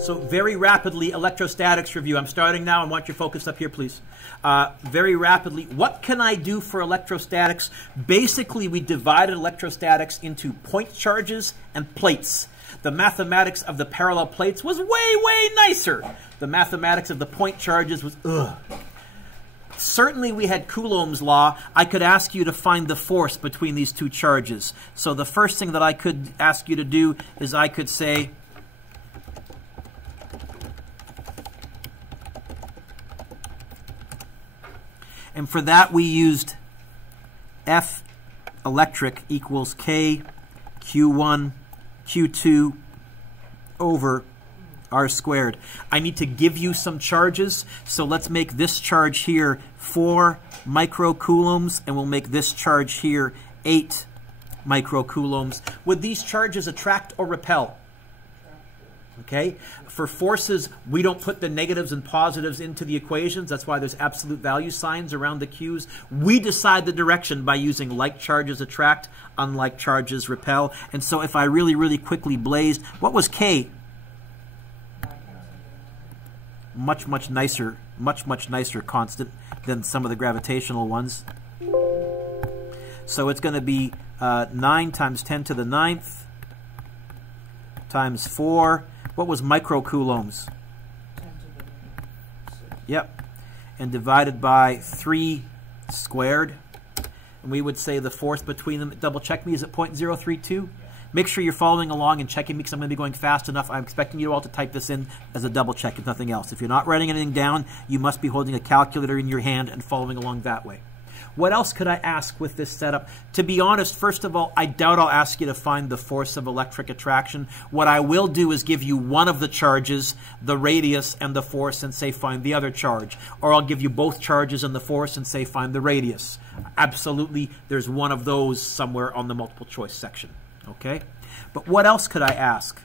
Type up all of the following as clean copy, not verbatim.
So very rapidly, electrostatics review. I'm starting now. I want your focus up here, please. Very rapidly, what can I do for electrostatics? Basically, we divided electrostatics into point charges and plates. The mathematics of the parallel plates was way, way nicer. The mathematics of the point charges was, ugh. Certainly we had Coulomb's law. I could ask you to find the force between these two charges. So the first thing that I could ask you to do is I could say, and for that we used F electric equals K Q1 Q2 over R squared. I need to give you some charges, so let's make this charge here 4 microcoulombs, and we'll make this charge here 8 microcoulombs. Would these charges attract or repel? Okay. For forces, we don't put the negatives and positives into the equations. That's why there's absolute value signs around the Q's. We decide the direction by using like charges attract, unlike charges repel. And so if I really, really quickly blazed, what was K? Much, much nicer constant than some of the gravitational ones. So it's going to be 9 times 10 to the 9th times 4. What was microcoulombs? Yep. And divided by 3 squared. And we would say the force between them, double check me, is it 0.032? Make sure you're following along and checking me because I'm going to be going fast enough. I'm expecting you all to type this in as a double check if nothing else. If you're not writing anything down, you must be holding a calculator in your hand and following along that way. What else could I ask with this setup? To be honest, first of all, I doubt I'll ask you to find the force of electric attraction. What I will do is give you one of the charges, the radius and the force, and say find the other charge. Or I'll give you both charges and the force and say find the radius. Absolutely, there's one of those somewhere on the multiple choice section. Okay? But what else could I ask?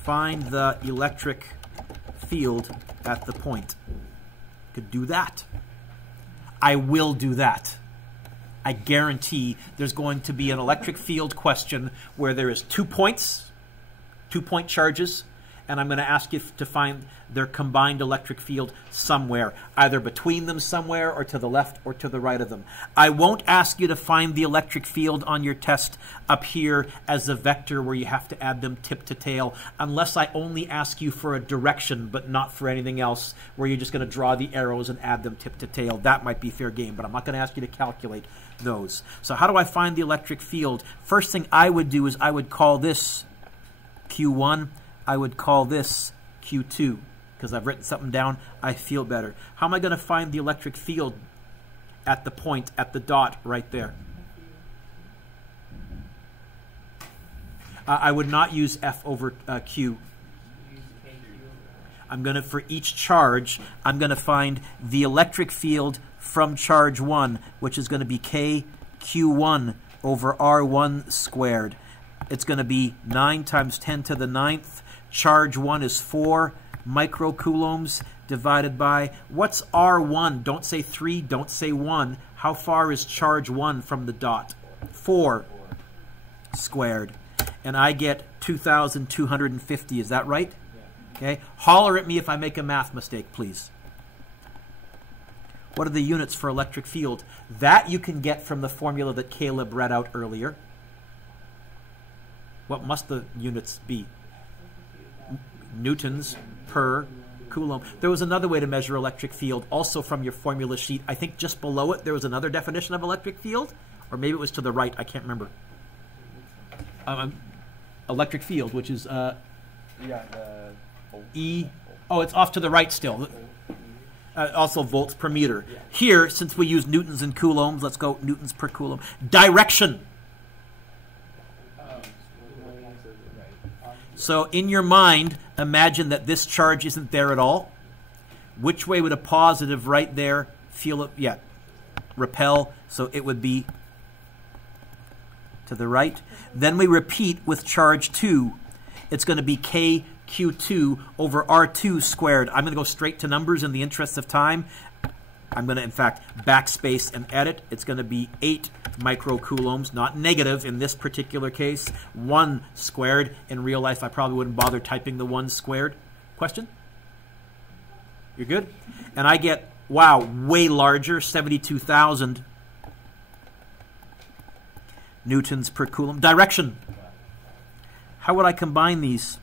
Find the electric field at the point. Could do that. I will do that. I guarantee there's going to be an electric field question where there is 2 points, 2-point charges, and I'm going to ask you to find their combined electric field somewhere, either between them somewhere or to the left or to the right of them. I won't ask you to find the electric field on your test up here as a vector where you have to add them tip to tail, unless I only ask you for a direction but not for anything else, where you're just going to draw the arrows and add them tip to tail. That might be fair game, but I'm not going to ask you to calculate those. So how do I find the electric field? First thing I would do is I would call this Q1. I would call this Q2 because I've written something down. I feel better. How am I going to find the electric field at the point, at the dot right there? I would not use F over Q. I'm going to, for each charge, I'm going to find the electric field from charge 1, which is going to be K Q1 over R1 squared. It's going to be 9 times 10 to the 9th. Charge 1 is 4 microcoulombs divided by, what's R1? Don't say 3, don't say 1. How far is charge 1 from the dot? 4 squared. And I get 2,250. Is that right? Okay. Holler at me if I make a math mistake, please. What are the units for electric field? That you can get from the formula that Caleb read out earlier. What must the units be? Newtons per coulomb. There was another way to measure electric field, also from your formula sheet. I think just below it there was another definition of electric field, or maybe it was to the right. I can't remember. Electric field, which is E. Oh, it's off to the right still. Also volts per meter. Here, since we use newtons and coulombs, let's go newtons per coulomb. Direction. So in your mind, imagine that this charge isn't there at all. Which way would a positive right there feel it? Yeah, repel. So it would be to the right. Then we repeat with charge 2. It's going to be K Q2 over R2 squared. I'm going to go straight to numbers in the interest of time. I'm going to, in fact, backspace and edit. It's going to be 8 microcoulombs, not negative in this particular case. 1 squared. In real life, I probably wouldn't bother typing the 1 squared. Question? You're good? And I get, wow, way larger, 72,000 newtons per coulomb. Direction. How would I combine these?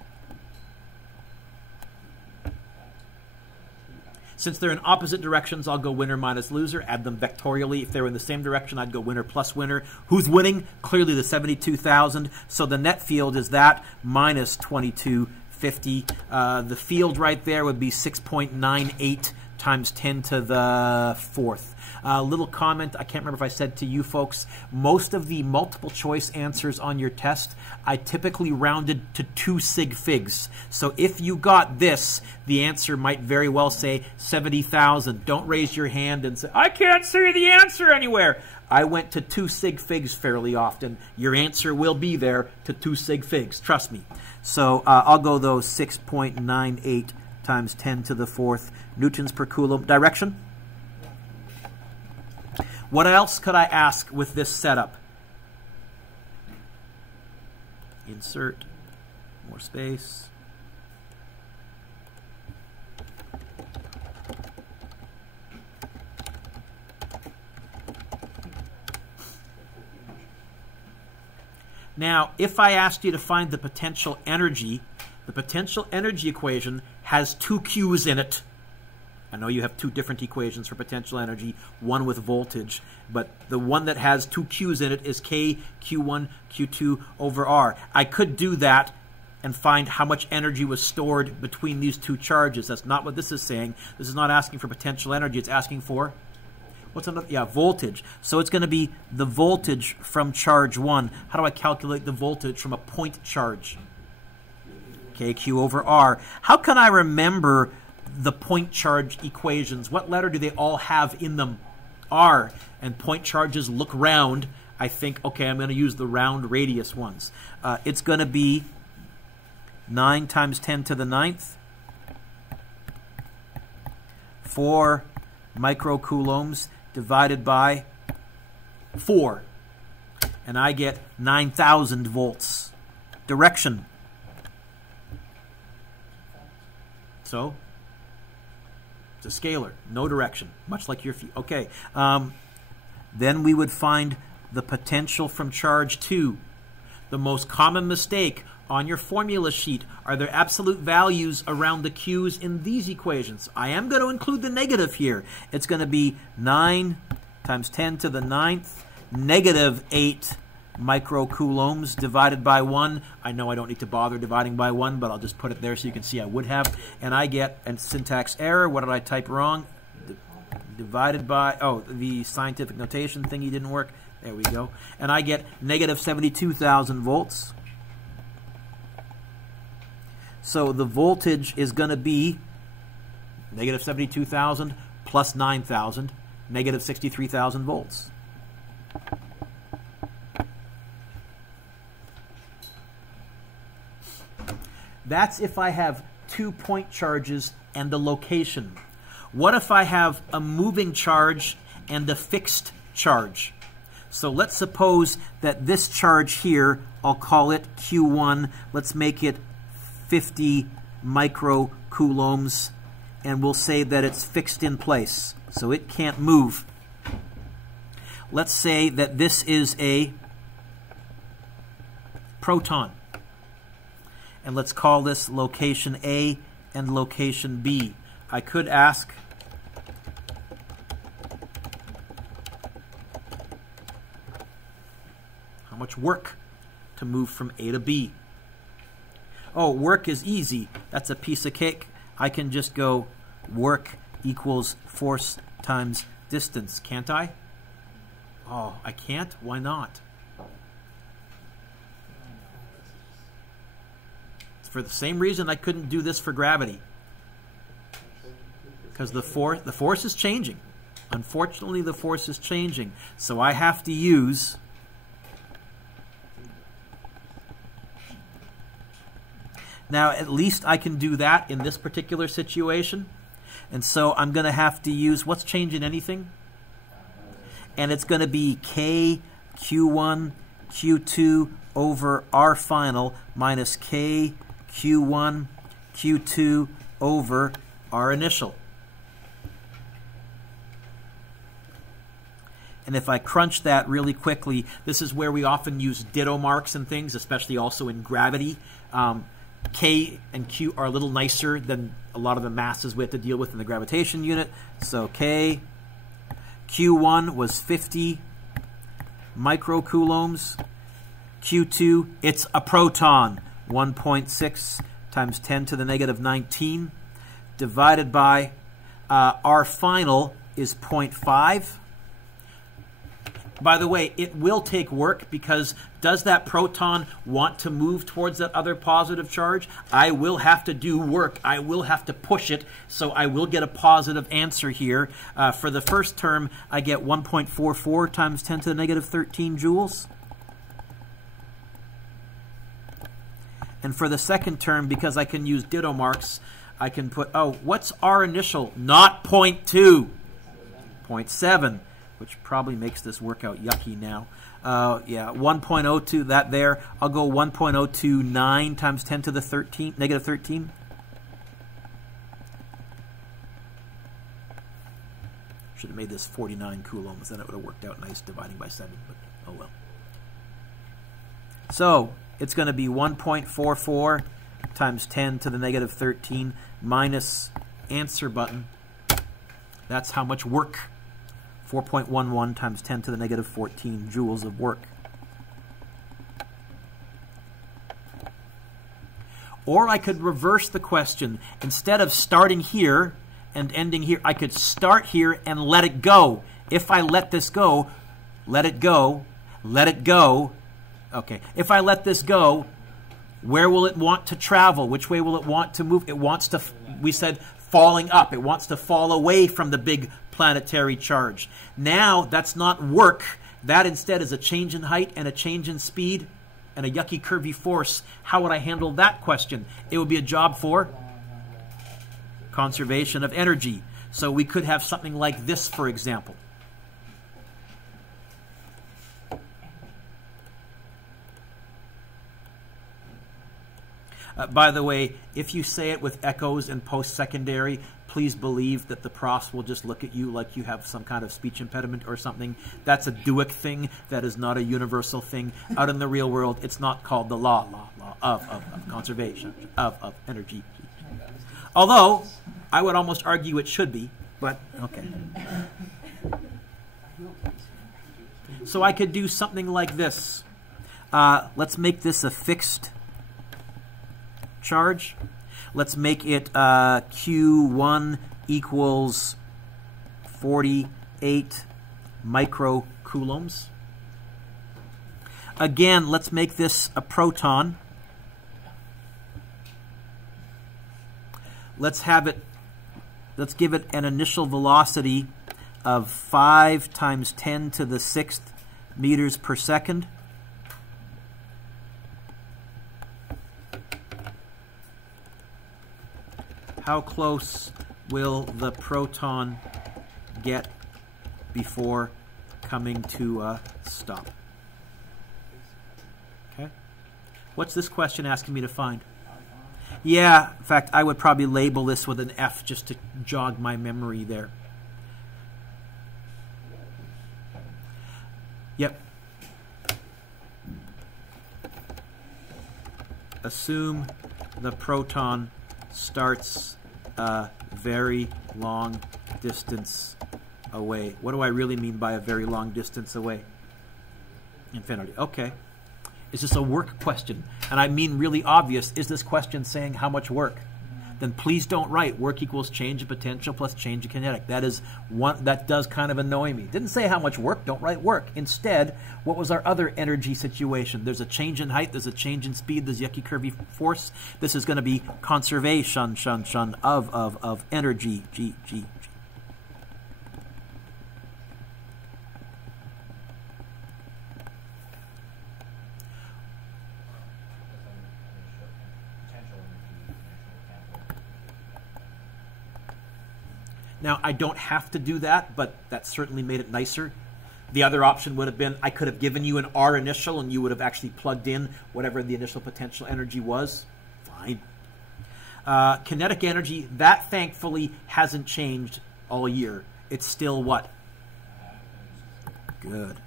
Since they're in opposite directions, I'll go winner minus loser, add them vectorially. If they were in the same direction, I'd go winner plus winner. Who's winning? Clearly the 72,000. So the net field is that minus 2250. The field right there would be 6.98 times 10 to the 4th. Little comment, I can't remember if I said to you folks, most of the multiple choice answers on your test, I typically rounded to 2 sig figs. So if you got this, the answer might very well say 70,000. Don't raise your hand and say, I can't see the answer anywhere. I went to 2 sig figs fairly often. Your answer will be there to 2 sig figs, trust me. So I'll go those 6.98 times 10 to the 4th newtons per coulomb. Direction? What else could I ask with this setup? Insert more space. Now, if I asked you to find the potential energy equation has 2 Q's in it. I know you have 2 different equations for potential energy, one with voltage, but the one that has 2 Q's in it is K, Q1, Q2 over R. I could do that and find how much energy was stored between these 2 charges. That's not what this is saying. This is not asking for potential energy. It's asking for, what's another? Yeah, voltage. So it's going to be the voltage from charge 1. How do I calculate the voltage from a point charge? KQ over R. How can I remember the point charge equations? What letter do they all have in them? R. And point charges look round. I think, okay, I'm going to use the round radius ones. It's going to be 9 times 10 to the 9th. 4 microcoulombs divided by 4. And I get 9,000 volts. Direction. So it's a scalar, no direction, much like your feet. Okay, then we would find the potential from charge 2. The most common mistake on your formula sheet, are there absolute values around the Q's in these equations? I am going to include the negative here. It's going to be 9 times 10 to the 9th, negative 8 microcoulombs divided by 1. I know I don't need to bother dividing by 1, but I'll just put it there so you can see I would have. And I get a syntax error. What did I type wrong? Divided by, oh, the scientific notation thingy didn't work. There we go. And I get negative 72,000 volts. So the voltage is going to be negative 72,000 plus 9,000, negative 63,000 volts. That's if I have 2 point charges and a location. What if I have a moving charge and a fixed charge? So let's suppose that this charge here, I'll call it Q1. Let's make it 50 microcoulombs, and we'll say that it's fixed in place, so it can't move. Let's say that this is a proton. And let's call this location A and location B. I could ask, how much work to move from A to B? Oh, work is easy. That's a piece of cake. I can just go work equals force times distance, can't I? Oh, I can't? Why not? For the same reason I couldn't do this for gravity. Because the force is changing. Unfortunately, the force is changing. So I have to use now, at least I can do that in this particular situation. And so I'm going to have to use, what's changing anything? And it's going to be K Q1 Q2 over R final minus K Q1 Q2 over R initial. And if I crunch that really quickly, this is where we often use ditto marks and things, especially also in gravity. K and Q are a little nicer than a lot of the masses we have to deal with in the gravitation unit. So K, Q1 was 50 microcoulombs. Q2, it's a proton, 1.6 times 10 to the negative 19, divided by R final is 0.5. By the way, it will take work because does that proton want to move towards that other positive charge? I will have to do work. I will have to push it, so I will get a positive answer here. For the first term, I get 1.44 times 10 to the negative 13 joules. And for the second term, because I can use ditto marks, I can put, oh, what's R initial? Not 0.2, 0.7. Which probably makes this workout yucky now. Yeah, 1.02, that there. I'll go 1.029 times 10 to the negative 13. Should have made this 49 coulombs, then it would have worked out nice dividing by 7, but oh well. So it's going to be 1.44 times 10 to the negative 13 minus answer button. That's how much work. 4.11 times 10 to the negative 14 joules of work. Or I could reverse the question. Instead of starting here and ending here, I could start here and let it go. If I let this go, let it go, let it go. Okay, if I let this go, where will it want to travel? Which way will it want to move? It wants to, we said, falling up. It wants to fall away from the big planetary charge. Now, that's not work. That instead is a change in height and a change in speed and a yucky curvy force. How would I handle that question? It would be a job for conservation of energy. So we could have something like this, for example. By the way, if you say it with echoes and post-secondary, please believe that the profs will just look at you like you have some kind of speech impediment or something. That's a Dewey thing. That is not a universal thing. Out in the real world, it's not called the law of conservation of energy. Although, I would almost argue it should be, but okay. So I could do something like this. Let's make this a fixed charge. Let's make it Q1 equals 48 microcoulombs. Again, let's make this a proton. Let's give it an initial velocity of 5 times 10 to the 6th meters per second. How close will the proton get before coming to a stop? Okay. What's this question asking me to find? Yeah, in fact, I would probably label this with an F just to jog my memory there. Yep. Assume the proton starts a very long distance away. What do I really mean by a very long distance away? Infinity. Okay. Is this a work question? And I mean really obvious. Is this question saying how much work? Then please don't write work equals change in potential plus change in kinetic. That is one that does kind of annoy me. Didn't say how much work. Don't write work. Instead, what was our other energy situation? There's a change in height. There's a change in speed. There's yucky curvy force. This is going to be conservation of energy. G. Now, I don't have to do that, but that certainly made it nicer. The other option would have been I could have given you an R initial and you would have actually plugged in whatever the initial potential energy was. Fine. Kinetic energy, that thankfully hasn't changed all year. It's still what? Good.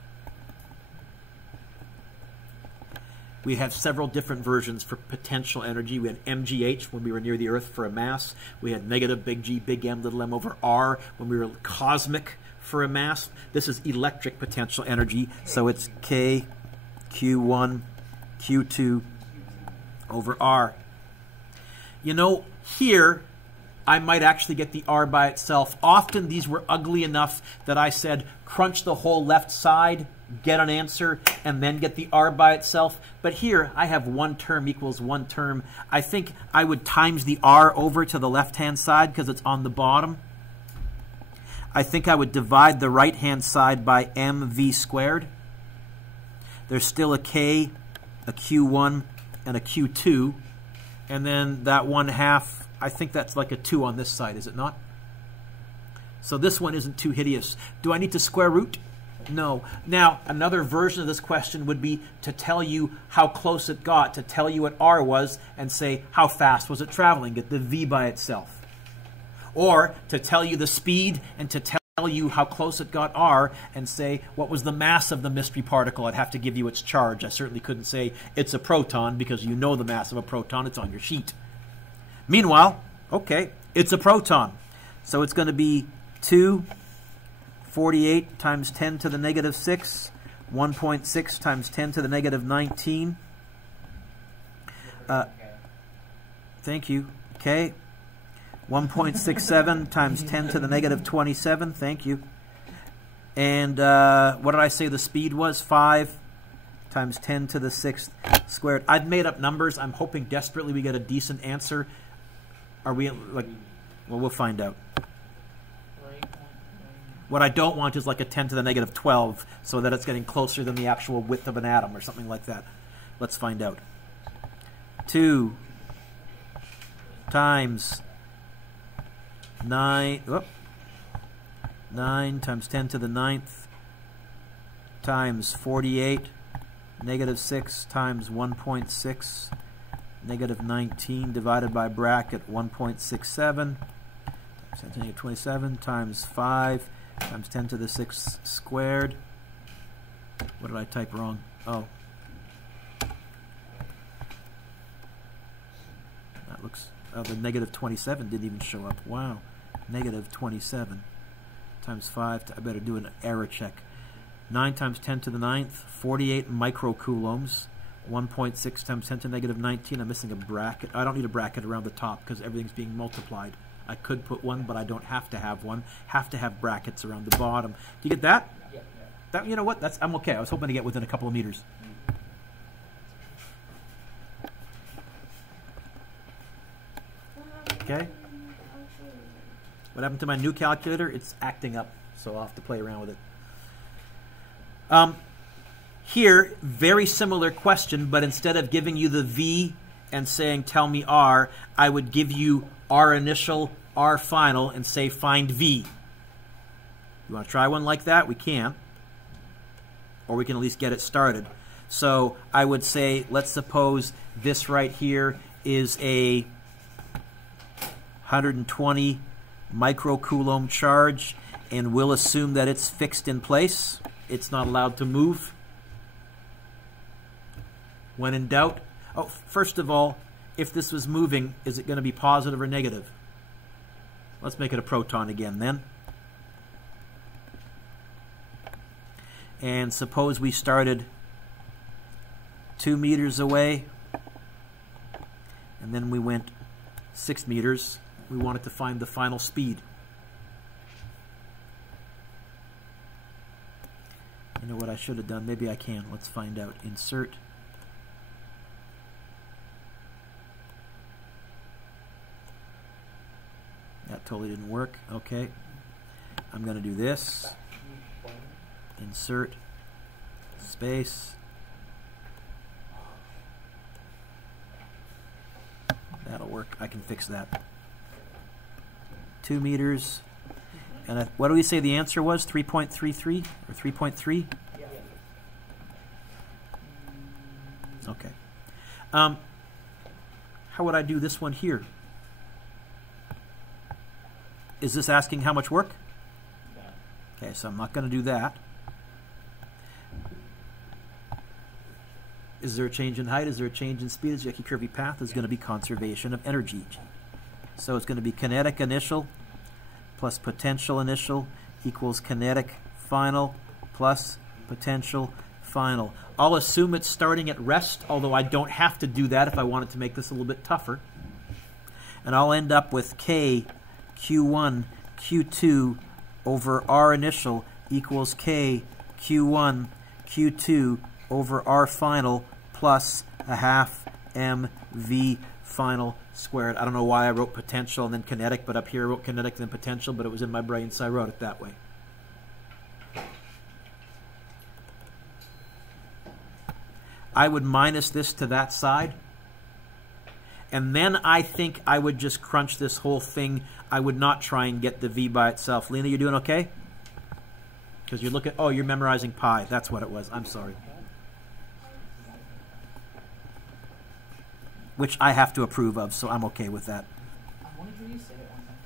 We have several different versions for potential energy. We had MGH when we were near the Earth for a mass. We had negative big G, big M, little m over R when we were cosmic for a mass. This is electric potential energy, so it's K, Q1, Q2 over R. You know, here I might actually get the R by itself. Often these were ugly enough that I said crunch the whole left side, get an answer, and then get the R by itself. But here I have one term equals one term. I think I would times the R over to the left-hand side because it's on the bottom. I think I would divide the right-hand side by mv squared. There's still a K, a Q1, and a Q2. And then that 1/2, I think that's like a 2 on this side, is it not? So this one isn't too hideous. Do I need to square root? No. Now, another version of this question would be to tell you how close it got, to tell you what R was, and say how fast was it traveling, get the V by itself. Or to tell you the speed and to tell you how close it got R and say what was the mass of the mystery particle. I'd have to give you its charge. I certainly couldn't say it's a proton because you know the mass of a proton. It's on your sheet. Meanwhile, okay, it's a proton. So it's going to be 248 times 10 to the negative 6, 1.6 times 10 to the negative 19. Thank you. Okay. 1.67 times 10 to the negative 27. Thank you. And what did I say the speed was? 5 times 10 to the 6th squared. I've made up numbers. I'm hoping desperately we get a decent answer. Are we like, well, we'll find out. What I don't want is like a 10 to the negative 12 so that it's getting closer than the actual width of an atom or something like that. Let's find out. 2 times 9 times 10 to the 9th times 48, negative 6 times 1.6, negative 19 divided by bracket 1.67 times 10 to the negative 27 times 5 times 10 to the 6th squared. What did I type wrong? Oh. That looks... Oh, the negative 27 didn't even show up. Wow. Negative 27 times 5. I better do an error check. 9 times 10 to the 9th, 48 microcoulombs. 1.6 times 10 to the negative 19. I'm missing a bracket. I don't need a bracket around the top because everything's being multiplied. I could put one, but I don't have to have one. Have to have brackets around the bottom. Do you get that? Yeah. That, you know what? I'm okay. I was hoping to get within a couple of meters. Okay. What happened to my new calculator? It's acting up, so I'll have to play around with it. Here, very similar question, but instead of giving you the V and saying tell me R, I would give you R initial, R final, and say find V. You want to try one like that? We can. Or we can at least get it started. So I would say, let's suppose this right here is a 120 microcoulomb charge, and we'll assume that it's fixed in place. It's not allowed to move. When in doubt, oh, first of all, if this was moving, is it going to be positive or negative? Let's make it a proton again then. And suppose we started 2 meters away, and then we went 6 meters. We wanted to find the final speed. You know what I should have done? Maybe I can. Let's find out. Insert. That totally didn't work. Okay. I'm going to do this. Insert. Space. That'll work. I can fix that. 2 meters. And what do we say the answer was? 3.33 or 3.3? Yeah. Okay. How would I do this one here? Is this asking how much work? No. Okay, so I'm not going to do that. Is there a change in height? Is there a change in speed? Is the curvy path? Is going to be conservation of energy. So it's going to be kinetic initial plus potential initial equals kinetic final plus potential final. I'll assume it's starting at rest, although I don't have to do that if I wanted to make this a little bit tougher. And I'll end up with K Q1 Q2 over R initial equals K Q1 Q2 over R final plus a half mv final squared. I don't know why I wrote potential and then kinetic, but up here I wrote kinetic and then potential, but it was in my brain, so I wrote it that way. I would minus this to that side. And then I think I would just crunch this whole thing. I would not try and get the V by itself. Lena, you doing okay? Because you're looking, oh, you're memorizing pi. That's what it was. I'm sorry. Which I have to approve of, so I'm okay with that. I want to hear you say it one time.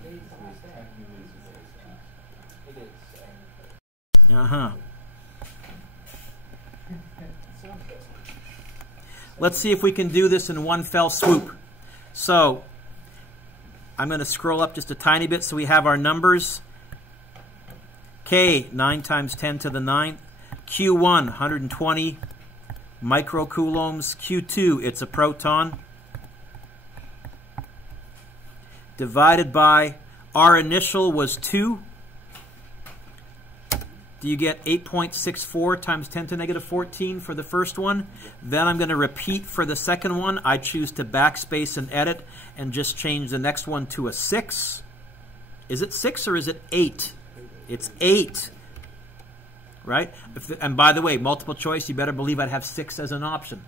Today's the last day. It is. Uh-huh. Let's see if we can do this in one fell swoop. So I'm going to scroll up just a tiny bit so we have our numbers. K, 9 times 10 to the 9th. Q1, 120 microcoulombs. Q2, it's a proton. Divided by, our initial was 2. Do you get 8.64 times 10 to negative 14 for the first one? Then I'm going to repeat for the second one. I choose to backspace and edit and just change the next one to a 6. Is it 6 or is it 8? It's 8. Right? And by the way, multiple choice, you better believe I'd have 6 as an option.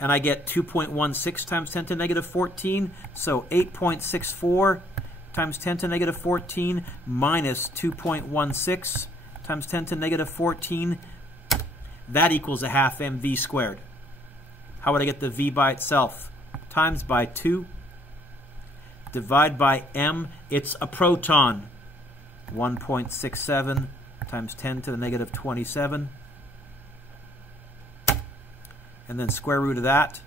And I get 2.16 times 10 to negative 14. So 8.64 times 10 to negative 14 minus 2.16 times 10 to negative 14, that equals a half mv squared. How would I get the v by itself? Times by 2, divide by m, it's a proton. 1.67 times 10 to the negative 27. And then square root of that.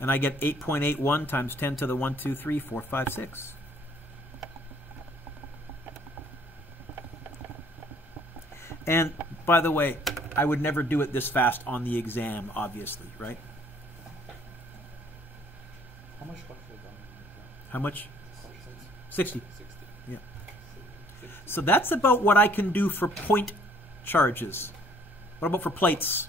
And I get 8.81 times 10 to the 1, 2, 3, 4, 5, 6. And, by the way, I would never do it this fast on the exam, obviously, right? How much was it on? How much? 60. 60. Yeah. So that's about what I can do for point charges. What about for plates?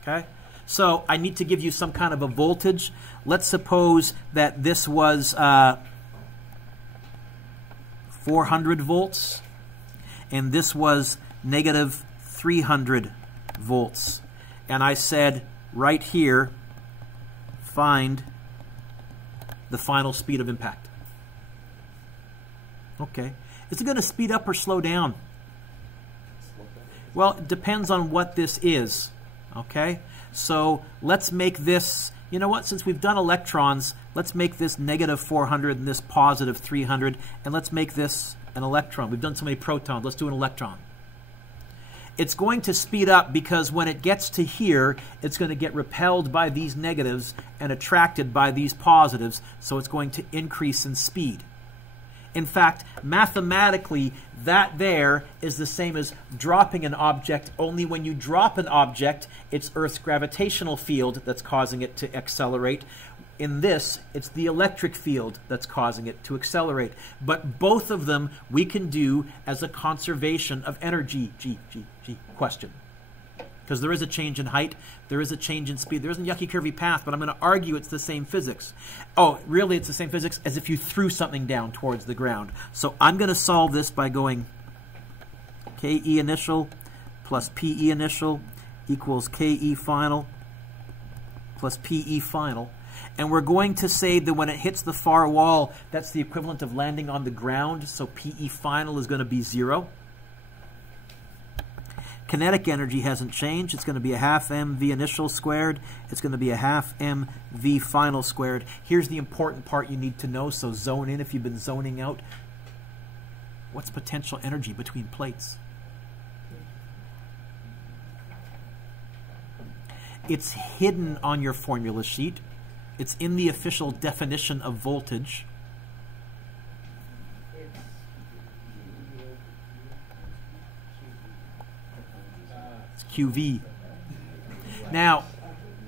Okay? So I need to give you some kind of a voltage. Let's suppose that this was 400 volts. And this was negative 300 volts. And I said right here, find the final speed of impact. Okay. Is it going to speed up or slow down? Well, it depends on what this is. Okay. So let's make this, you know what, since we've done electrons, let's make this negative 400 and this positive 300, and let's make this an electron. We've done so many protons. Let's do an electron. It's going to speed up because when it gets to here, it's going to get repelled by these negatives and attracted by these positives, so it's going to increase in speed. In fact, mathematically, that there is the same as dropping an object, only when you drop an object, it's Earth's gravitational field that's causing it to accelerate. In this, it's the electric field that's causing it to accelerate. But both of them we can do as a conservation of energy question. Because there is a change in height, there is a change in speed, there isn't a yucky curvy path, but I'm going to argue it's the same physics. Oh, really it's the same physics as if you threw something down towards the ground. So I'm going to solve this by going KE initial plus PE initial equals KE final plus PE final. And we're going to say that when it hits the far wall, that's the equivalent of landing on the ground, so PE final is going to be 0. Kinetic energy hasn't changed. It's going to be a half mv initial squared. It's going to be a half mv final squared. Here's the important part you need to know, so zone in if you've been zoning out. What's potential energy between plates? It's hidden on your formula sheet. It's in the official definition of voltage. It's QV. Now,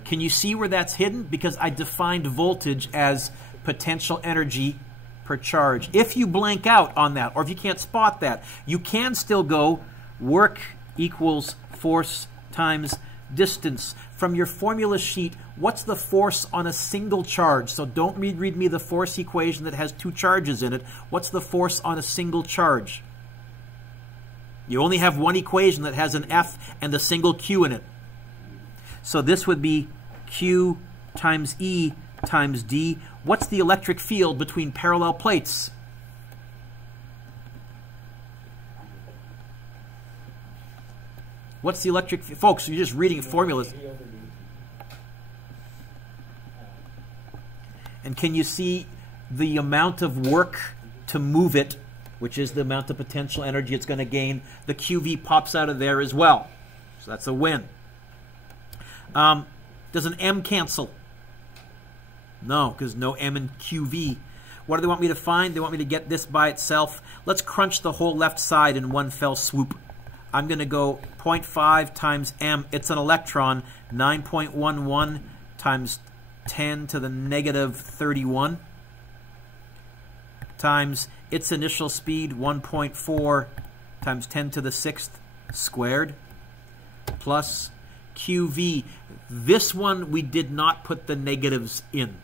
can you see where that's hidden? Because I defined voltage as potential energy per charge. If you blank out on that, or if you can't spot that, you can still go work equals force times distance. From your formula sheet, what's the force on a single charge? So don't read me the force equation that has 2 charges in it. What's the force on a single charge? You only have one equation that has an F and a single Q in it. So this would be Q times E times D. What's the electric field between parallel plates? What's the electric field? Folks, you're just reading formulas. And can you see the amount of work to move it, which is the amount of potential energy it's going to gain? The QV pops out of there as well. So that's a win. Does an M cancel? No, because no M in QV. What do they want me to find? They want me to get this by itself. Let's crunch the whole left side in one fell swoop. I'm going to go 0.5 times M. It's an electron. 9.11 times 10 to the negative 31 times its initial speed, 1.4 times 10 to the 6th squared, plus QV. This one we did not put the negatives in.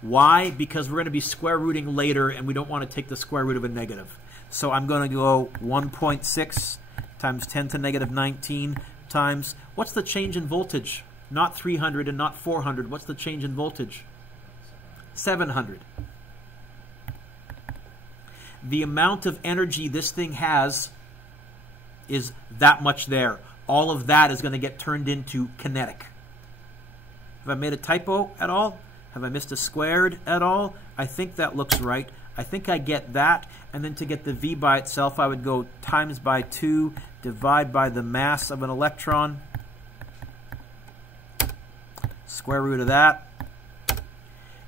Why? Because we're going to be square rooting later and we don't want to take the square root of a negative. So I'm going to go 1.6 times 10 to negative 19 times, what's the change in voltage? Not 300 and not 400. What's the change in voltage? 700. The amount of energy this thing has is that much there. All of that is going to get turned into kinetic. Have I made a typo at all? Have I missed a squared at all? I think that looks right. I think I get that. And then to get the V by itself, I would go times by 2, divide by the mass of an electron. Square root of that.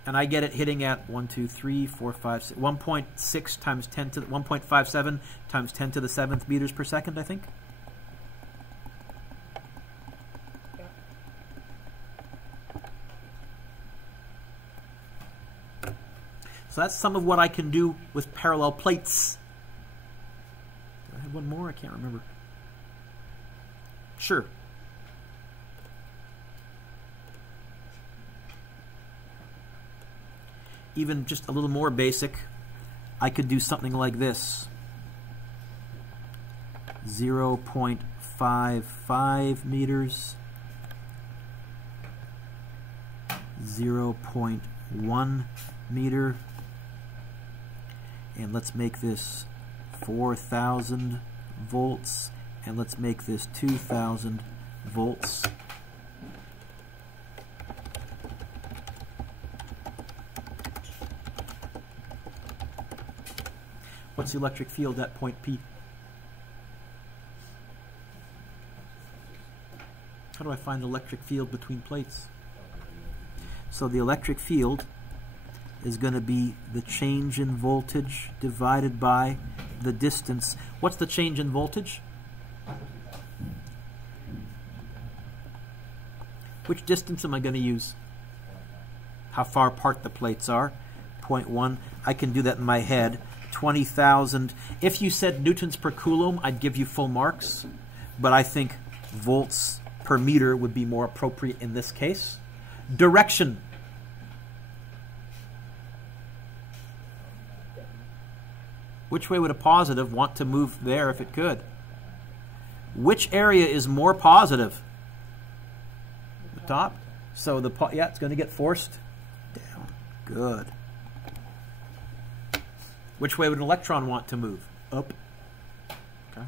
And I get it hitting at 1.6 times 10 to 1.57 times 10 to the 7th meters per second, I think. So that's some of what I can do with parallel plates. Did I have one more? I can't remember. Sure. Even just a little more basic, I could do something like this. 0.55 meters, 0.1 meter, and let's make this 4,000 volts, and let's make this 2,000 volts. What's the electric field at point P? How do I find the electric field between plates? So the electric field is going to be the change in voltage divided by the distance. What's the change in voltage? Which distance am I going to use? How far apart the plates are? 0.1. I can do that in my head. 20,000. If you said newtons per coulomb, I'd give you full marks. But I think volts per meter would be more appropriate in this case. Direction. Which way would a positive want to move there if it could? Which area is more positive? The top? So yeah, it's going to get forced down. Good. Which way would an electron want to move? Up. Okay.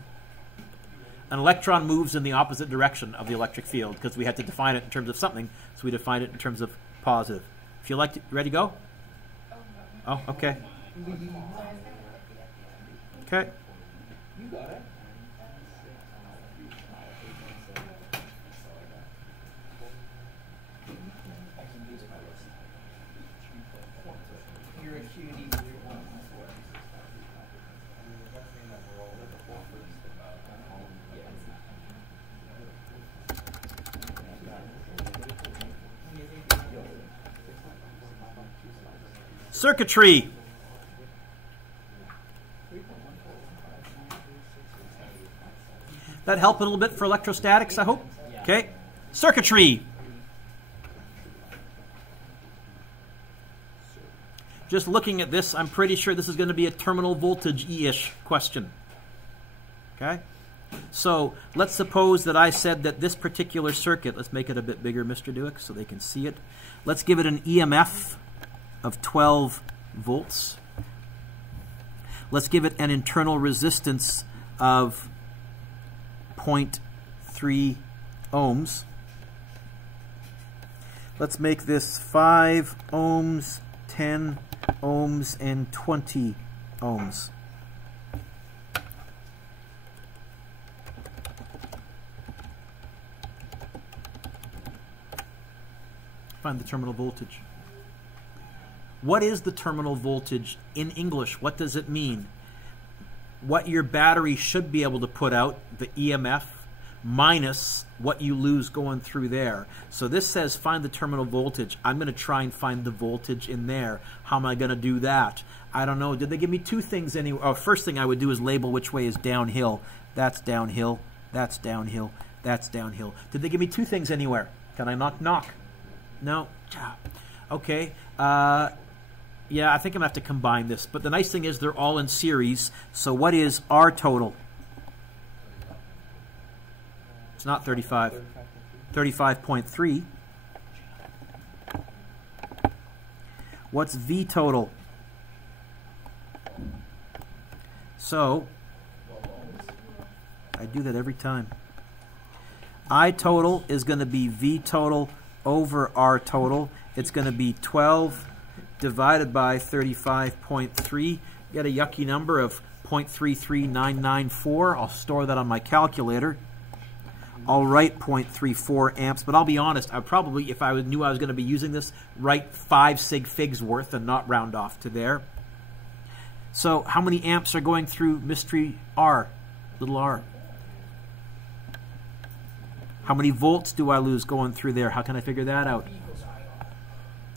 An electron moves in the opposite direction of the electric field because we had to define it in terms of something, so we defined it in terms of positive. If you like to, ready to go? Oh, okay. Okay. You got it. You're a cutie. Circuitry. That help a little bit for electrostatics, I hope? Okay. Circuitry. Just looking at this, I'm pretty sure this is going to be a terminal voltage-ish question. Okay? So let's suppose that I said that this particular circuit, let's make it a bit bigger, Mr. Dewick, so they can see it. Let's give it an EMF of 12 volts. Let's give it an internal resistance of 0.3 ohms. Let's make this 5 ohms, 10 ohms, and 20 ohms. Find the terminal voltage. What is the terminal voltage in English? What does it mean? What your battery should be able to put out, the EMF, minus what you lose going through there. So this says find the terminal voltage. I'm going to try and find the voltage in there. How am I going to do that? I don't know. Did they give me two things anyway? Oh, first thing I would do is label which way is downhill. That's downhill. That's downhill. That's downhill. Did they give me two things anywhere? Can I knock? No? Okay. Yeah, I think I'm going to have to combine this. But the nice thing is they're all in series. So what is R total? It's not 35. 35.3. What's V total? So, I do that every time. I total is going to be V total over R total. It's going to be 12 divided by 35.3. Get a yucky number of 0.33994. I'll store that on my calculator. I'll write 0.34 amps, but I'll be honest, I'd probably, if I knew I was going to be using this, write 5 sig figs worth and not round off to there. So how many amps are going through mystery R, little r? How many volts do I lose going through there? How can I figure that out?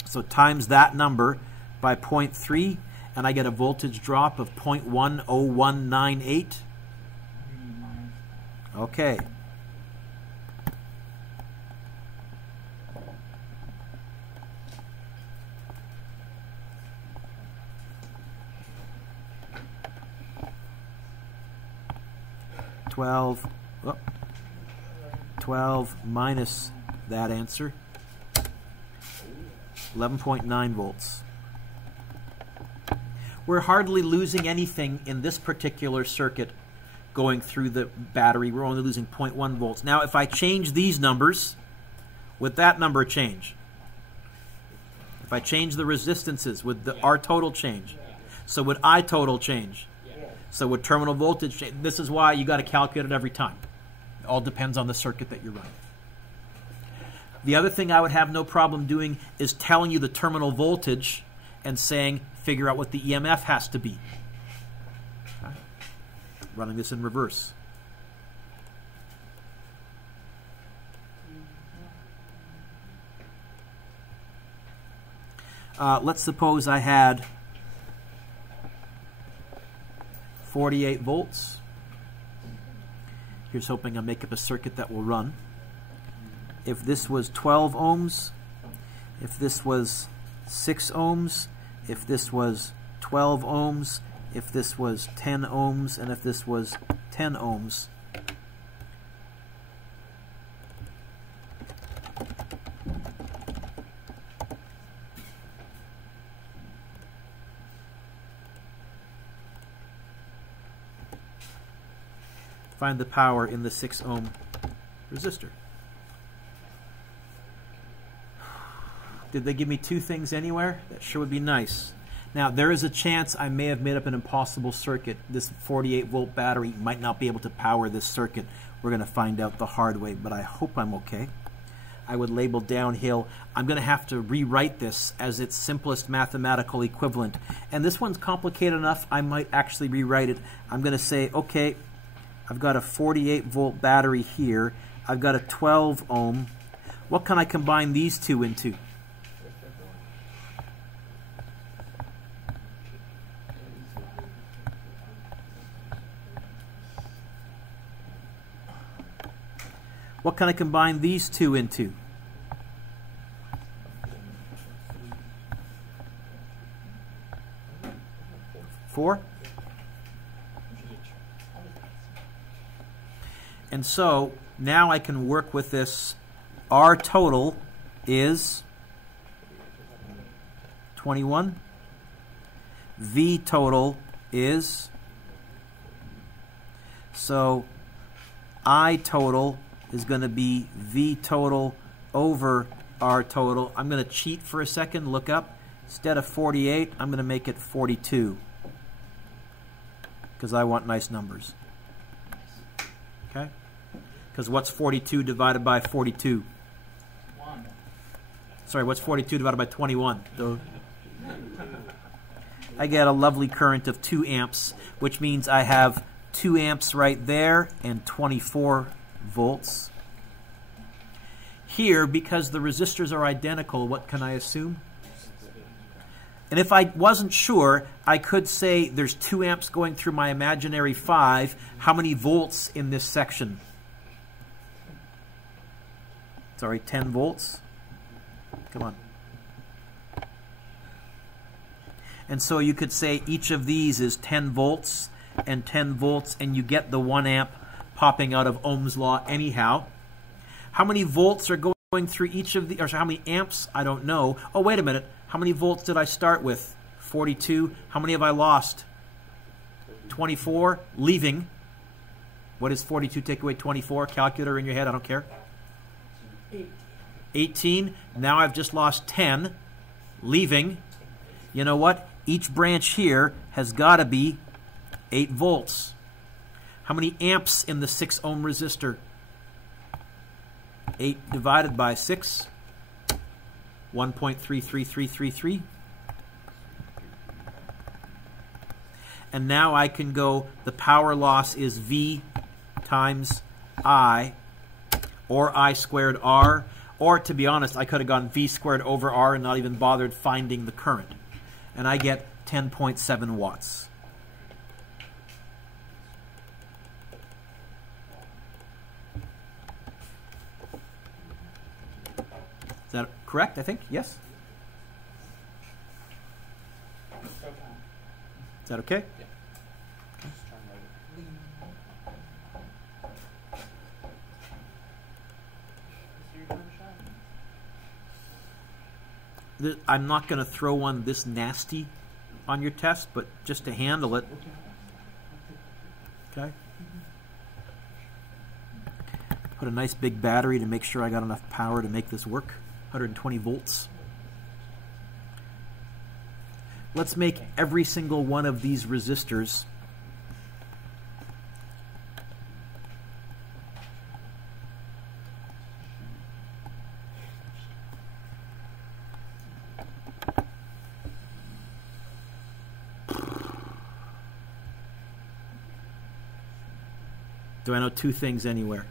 So times that number by 0.3, and I get a voltage drop of 0.10198. Okay. Twelve 12 minus that answer, 11.9 volts. We're hardly losing anything in this particular circuit going through the battery. We're only losing 0.1 volts. Now, if I change these numbers, would that number change? If I change the resistances, would the R total change? So would I total change? So would terminal voltage change? This is why you got to calculate it every time. It all depends on the circuit that you're running. The other thing I would have no problem doing is telling you the terminal voltage and saying, figure out what the EMF has to be. Okay. Running this in reverse. Let's suppose I had 48 volts. Here's hoping I make up a circuit that will run. If this was 12 ohms, if this was 6 ohms, if this was 12 ohms, if this was 10 ohms, and if this was 10 ohms. Find the power in the 6 ohm resistor. Did they give me 2 things anywhere? That sure would be nice. Now, there is a chance I may have made up an impossible circuit. This 48-volt battery might not be able to power this circuit. We're going to find out the hard way, but I hope I'm okay. I would label downhill. I'm going to have to rewrite this as its simplest mathematical equivalent. And this one's complicated enough, I might actually rewrite it. I'm going to say, okay, I've got a 48-volt battery here. I've got a 12 ohm. What can I combine these two into? What can I combine these two into? Four? And so now I can work with this. R total is 21. V total is, so I total is going to be V total over R total. I'm going to cheat for a second, look up. Instead of 48, I'm going to make it 42. Because I want nice numbers. Okay? Because what's 42 divided by 42? 1. Sorry, what's 42 divided by 21? I get a lovely current of 2 amps, which means I have 2 amps right there and 24 volts. Here, because the resistors are identical, what can I assume? And if I wasn't sure, I could say there's 2 amps going through my imaginary 5. How many volts in this section? Sorry, 10 volts? Come on. And so you could say each of these is 10 volts and 10 volts, and you get the 1 amp popping out of Ohm's law anyhow. How many volts are going through each of the, or how many amps? I don't know. Oh, wait a minute. How many volts did I start with? 42. How many have I lost? 24. Leaving. What is 42 take away 24? Calculator in your head, I don't care. 18. Now I've just lost 10. Leaving. You know what? Each branch here has got to be 8 volts. How many amps in the 6 ohm resistor? 8 divided by 6. 1.33333. And now I can go, the power loss is V times I, or I squared R. Or, to be honest, I could have gone V squared over R and not even bothered finding the current. And I get 10.7 watts. Is that correct, I think? Yes? Is that okay? Yeah. I'm not going to throw one this nasty on your test, but just to handle it. Okay? Put a nice big battery to make sure I got enough power to make this work. 120 volts. Let's make every single one of these resistors Do I know 2 things anywhere?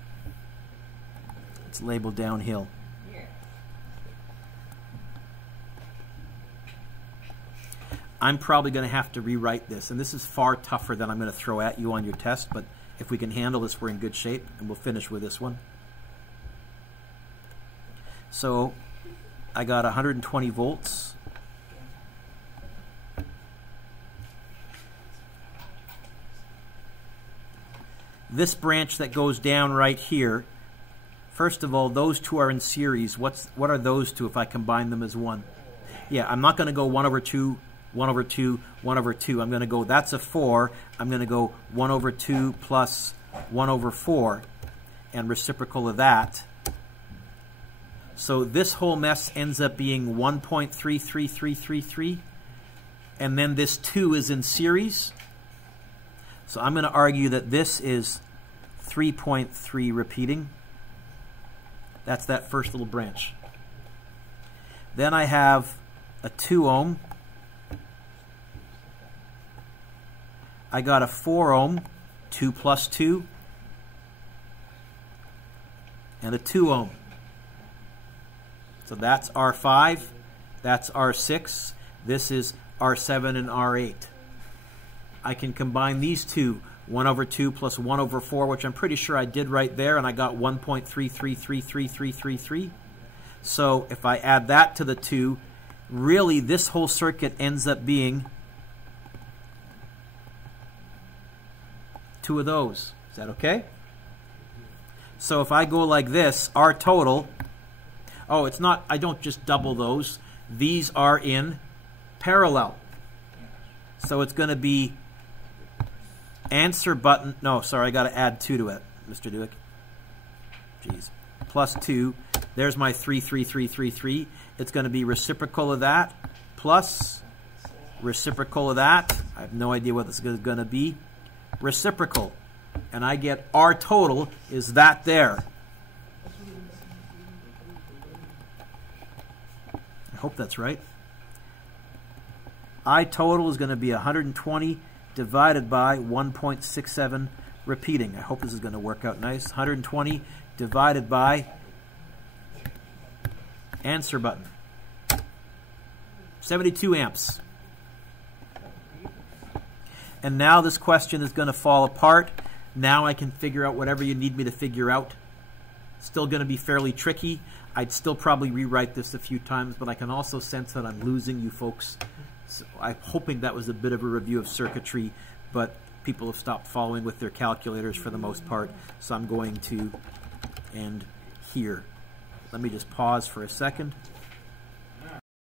It's labeled downhill. Yeah. I'm probably going to have to rewrite this, and this is far tougher than I'm going to throw at you on your test, but if we can handle this, we're in good shape, and we'll finish with this one. So I got 120 volts. This branch that goes down right here, first of all, those 2 are in series. What are those 2 if I combine them as 1? Yeah, I'm not going to go 1 over 2, 1 over 2, 1 over 2. I'm going to go, that's a 4. I'm going to go 1 over 2 plus 1 over 4, and reciprocal of that. So this whole mess ends up being 1.33333, and then this 2 is in series. So I'm going to argue that this is 3.3 repeating. That's that first little branch. Then I have a 2 ohm. I got a 4 ohm, 2 plus 2, and a 2 ohm. So that's R5, that's R6, this is R7 and R8. I can combine these two, 1 over 2 plus 1 over 4, which I'm pretty sure I did right there, and I got 1.333333. So if I add that to the 2, really this whole circuit ends up being 2 of those. Is that okay? So if I go like this, R total, oh, it's not, I don't just double those. These are in parallel. So it's going to be answer button. No, sorry, I got to add 2 to it, Mr. Dewick. Jeez. Plus 2. There's my 33333. It's going to be reciprocal of that plus reciprocal of that. I have no idea what this is going to be. Reciprocal. And I get R total is that there. I hope that's right. I total is going to be 120 divided by 1.67 repeating. I hope this is going to work out nice. 120 divided by answer button. 72 amps. And now this question is going to fall apart. Now I can figure out whatever you need me to figure out. Still going to be fairly tricky. I'd still probably rewrite this a few times, but I can also sense that I'm losing you folks. So I'm hoping that was a bit of a review of circuitry, but people have stopped following with their calculators for the most part, so I'm going to end here. Let me just pause for a second.